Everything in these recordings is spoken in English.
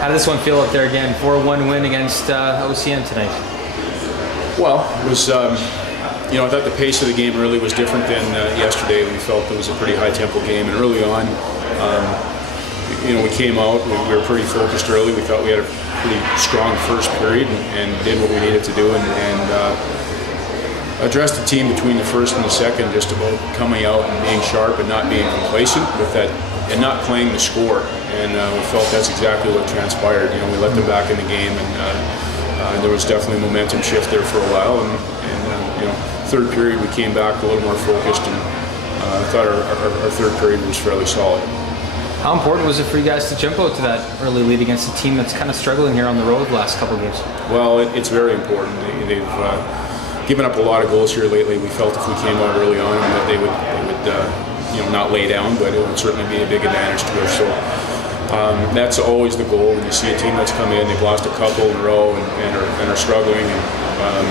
How did this one feel up there again? 4-1 win against OCN tonight. Well, it was, I thought the pace of the game really was different than yesterday. We felt it was a pretty high-tempo game, and early on, we came out, we were pretty focused early. We thought we had a pretty strong first period and did what we needed to do and addressed the team between the first and the second just about coming out and being sharp and not being complacent with that and not playing the score. And we felt that's exactly what transpired. We let them back in the game, and there was definitely a momentum shift there for a while. And third period we came back a little more focused, and I thought our third period was fairly solid. How important was it for you guys to jump out to that early lead against a team that's kind of struggling here on the road the last couple of games? Well, it's very important. They've given up a lot of goals here lately. We felt if we came out early on that they would not lay down, but it would certainly be a big advantage to us. So that's always the goal. When you see a team that's come in, they've lost a couple in a row and are struggling, and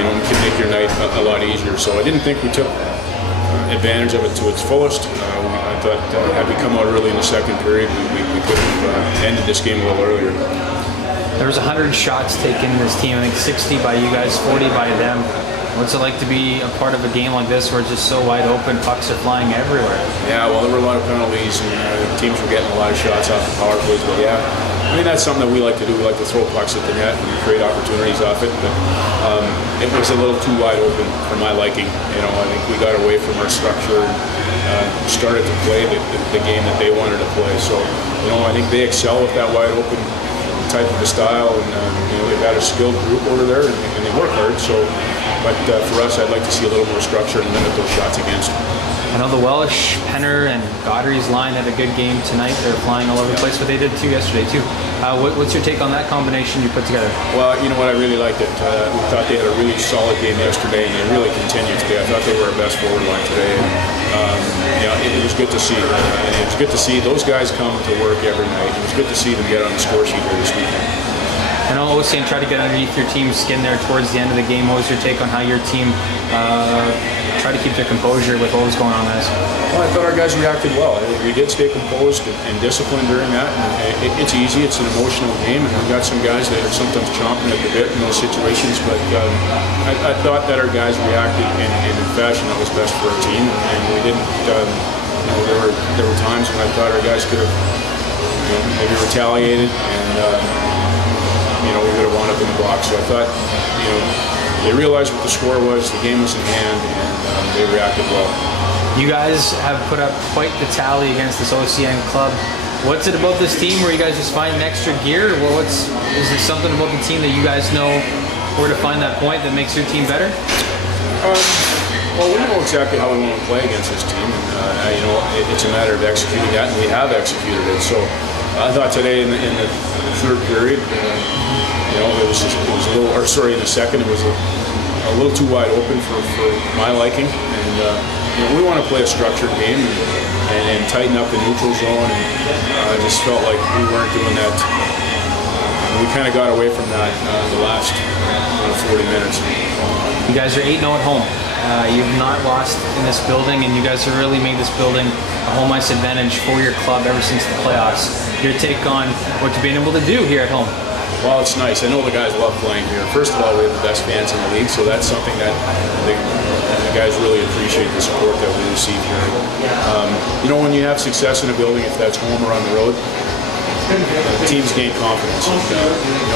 it can make your night a lot easier. So I didn't think we took advantage of it to its fullest. I thought had we come out early in the second period, we could have ended this game a little earlier. There was 100 shots taken in this team. I think 60 by you guys, 40 by them. What's it like to be a part of a game like this where it's just so wide open, pucks are flying everywhere? Yeah, well, there were a lot of penalties, and teams were getting a lot of shots off the power plays. But yeah, that's something that we like to do. We like to throw pucks at the net and create opportunities off it. But it was a little too wide open for my liking. I think we got away from our structure and started to play the game that they wanted to play. So, I think they excel with that wide open type of a style, and they've got a skilled group over there, and they work hard. So, but for us, I'd like to see a little more structure and limit those shots against. I know the Welsh, Penner, and Godry's line had a good game tonight. They're flying all over the place, but they did too yesterday too. What's your take on that combination you put together? Well, you know what, I really liked it. We thought they had a really solid game yesterday, and they really continued today. I thought they were our best forward line today. And, it was good to see. It was good to see those guys come to work every night. It was good to see them get on the score sheet here this weekend. I know OCN tried to get underneath your team's skin there towards the end of the game. What was your take on how your team tried to keep their composure with what was going on, guys? Well, I thought our guys reacted well. We did stay composed and disciplined during that. And it's easy. It's an emotional game, and we've got some guys that are sometimes chomping at the bit in those situations. But I thought that our guys reacted in a fashion that was best for our team, and we didn't. There were times when I thought our guys could have maybe retaliated and. We could have wound up in the box. So I thought, they realized what the score was, the game was in hand, and they reacted well. You guys have put up quite the tally against this OCN club. What's it about this team where you guys just find an extra gear? Well, is there something about the team that you guys know where to find that point that makes your team better? Well, we know exactly how we want to play against this team. And, it's a matter of executing that, and we have executed it. So I thought today in the third period, it was a little, or sorry, in the second, it was a little too wide open for my liking. And we want to play a structured game and tighten up the neutral zone. And I just felt like we weren't doing that. We kind of got away from that the last 40 minutes. You guys are 8-0 at home. You've not lost in this building, and you guys have really made this building a home ice advantage for your club ever since the playoffs. Your take on what you've been able to do here at home? Well, it's nice. I know the guys love playing here. First of all, we have the best fans in the league, so that's something that the guys really appreciate the support that we receive here. When you have success in a building, if that's home or on the road, teams gain confidence.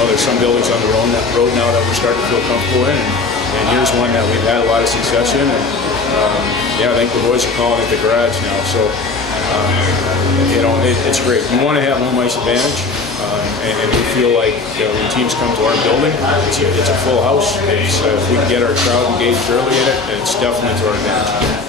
There's some buildings on the road now that we're starting to feel comfortable in, and here's one that we've had a lot of success in. And I think the boys are calling it the garage now. So it's great. You want to have home ice advantage. And we feel like when teams come to our building, it's a full house. If we can get our crowd engaged early in it, it's definitely to our advantage.